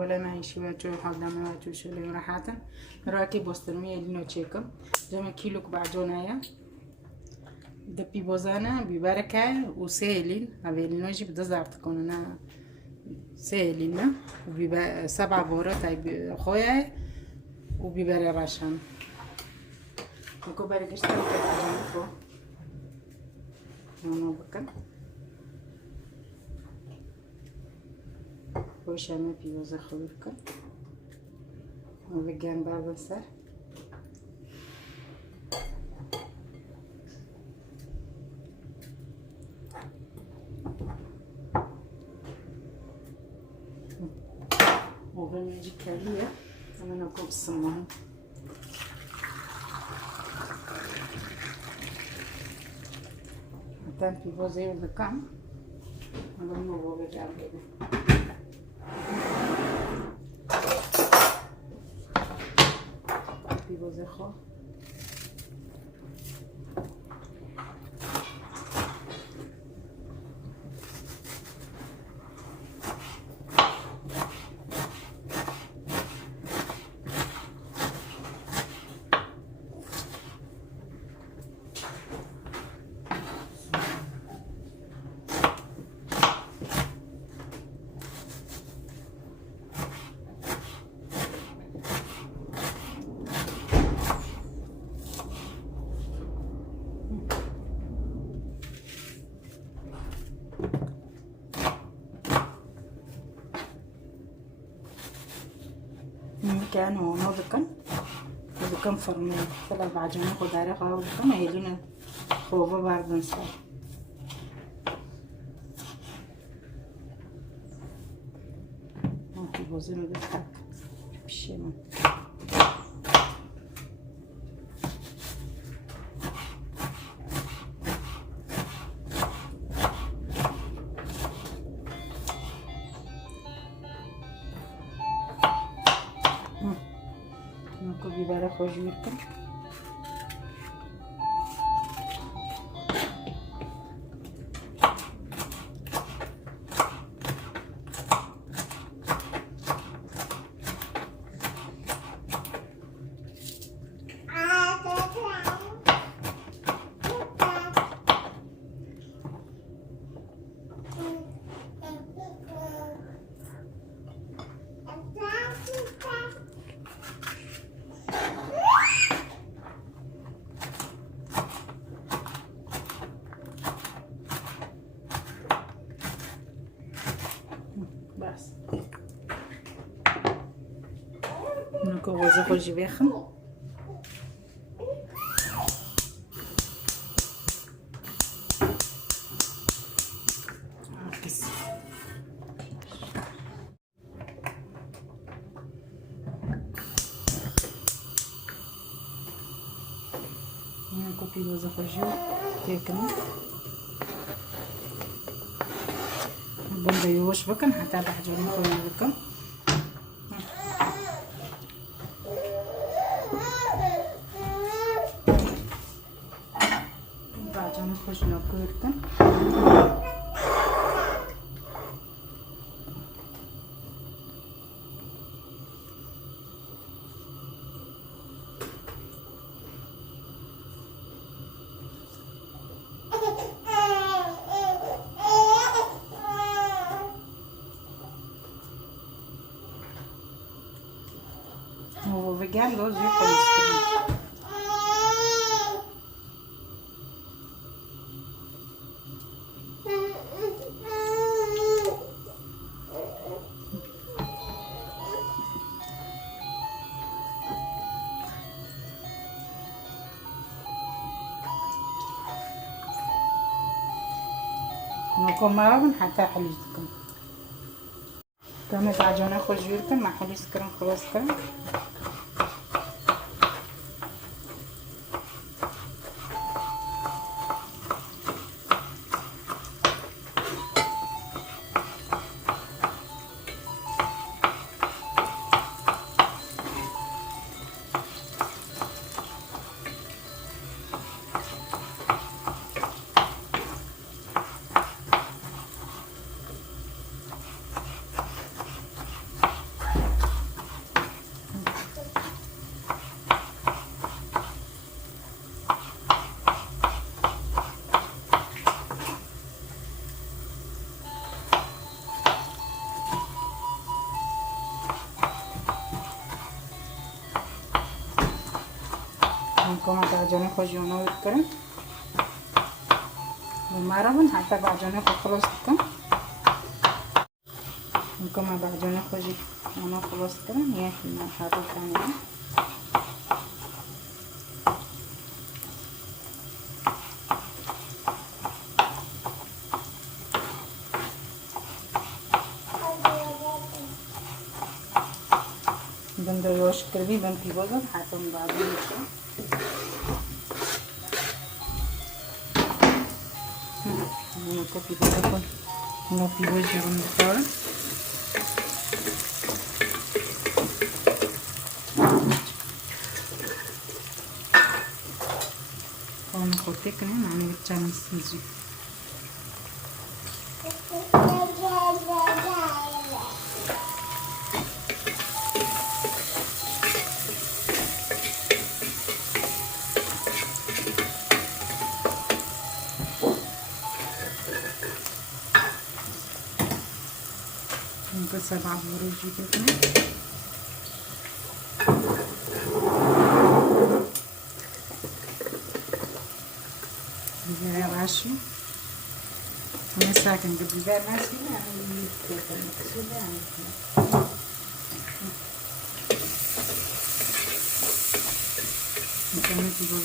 ولا معي شوية شوي حضنا ما توش اللي راحة راكي بوسترمية لينو تشيكم جمع كيلو بعجونايا دبي بوزانا ببركة وسهلين هذي النوجي بدزع تكوننا سهلين وبيبقى 7 بهارات هاي خويا وبيبقى راشان وكبر قشطة وكتجانكو نونو بكن وشامة بيوزا خلوكم وبجان بابا سر وبنجي كالية أنا نكوب الصمام tanti cose io da cam non lo vuole già bene tanti cose qua كانوا نوذكن فرمي فلا بعجنا خداري خلاص كم هيلين خوفا باردن صار ممكن بوزينو بيتحك بشيما بيبقى خوش بيركن بس نكو وزا خوش بيخن نكو بي وزا خوش تيكنا بنديوش بكن حتى بحجون خويا بكن بعجون خوش نكويركن هو فيجان لوز ياكل السكين نكون مرابن حتى حليتكم كانت عجانة خوش بيركن مع حلي سكرن خلاص كان كما بعجنه خجونه بكرم بمرابن حتى بعجنه خلاص كم كما بعجنه خجي أنا خلاص كرم يا حاطط ثاني بنده يوش كربي بن في بوزن حاتم بعدين أنا كوفي بوزن أنا في وجه بنختار أنا كوفي كمان أنا بتشامس نزي ممكن 7 بروج كده biber ماشي أنا ساكن بالبيبر ماشي يعني كده مقصودة يعني ممكن تجيبوا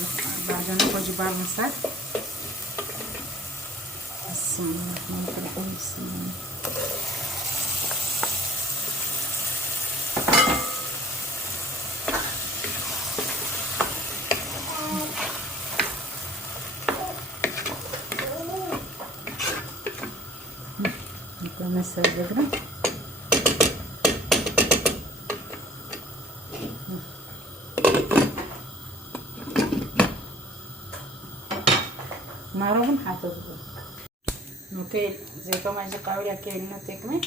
بعدين نخرج بالمسات بسم الله الرحمن الرحيم بسم الله مثل البقرة ما روحن حاطط اوكي زي كما جي قاولي كاينه تكمل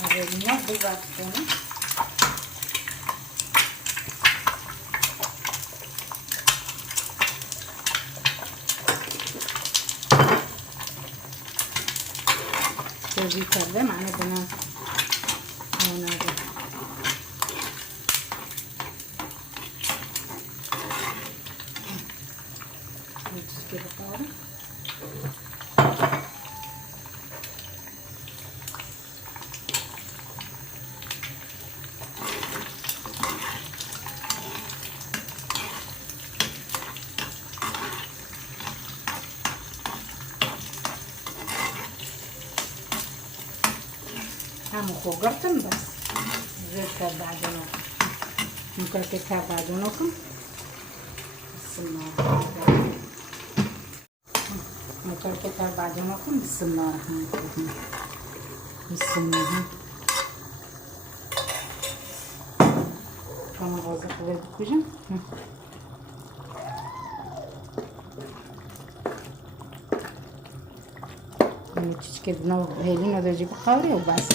هذا النوع بالضبط تجي كذا معنا بنا هنا كده طبعا هم خوجرتم بس غير كده بعدين ممكن كده بعدينكم بسم الله ممكن كده بعدينكم بسم الله الرحمن الرحيم بسم الله كم غازة غير بكوجة كده نوع هيلين هذا يجيب قاري وبس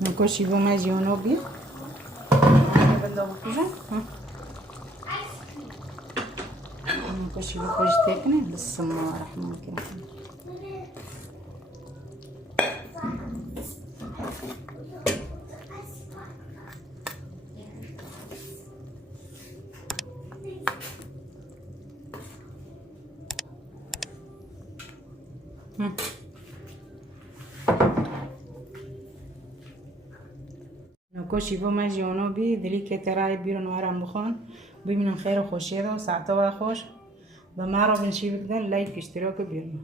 نكوشي بما جيونوبي أنا بندو بكوجة نكوشي بكوجة تكني بسم الله الرحمن الرحيم نکوشی با من جوانوبی دلی که ترای بیرون وارم بخون ببینن خیر و خوشیه و ساعته و خوش و ما رو بنشی بکدن لایک اشتراک بیرون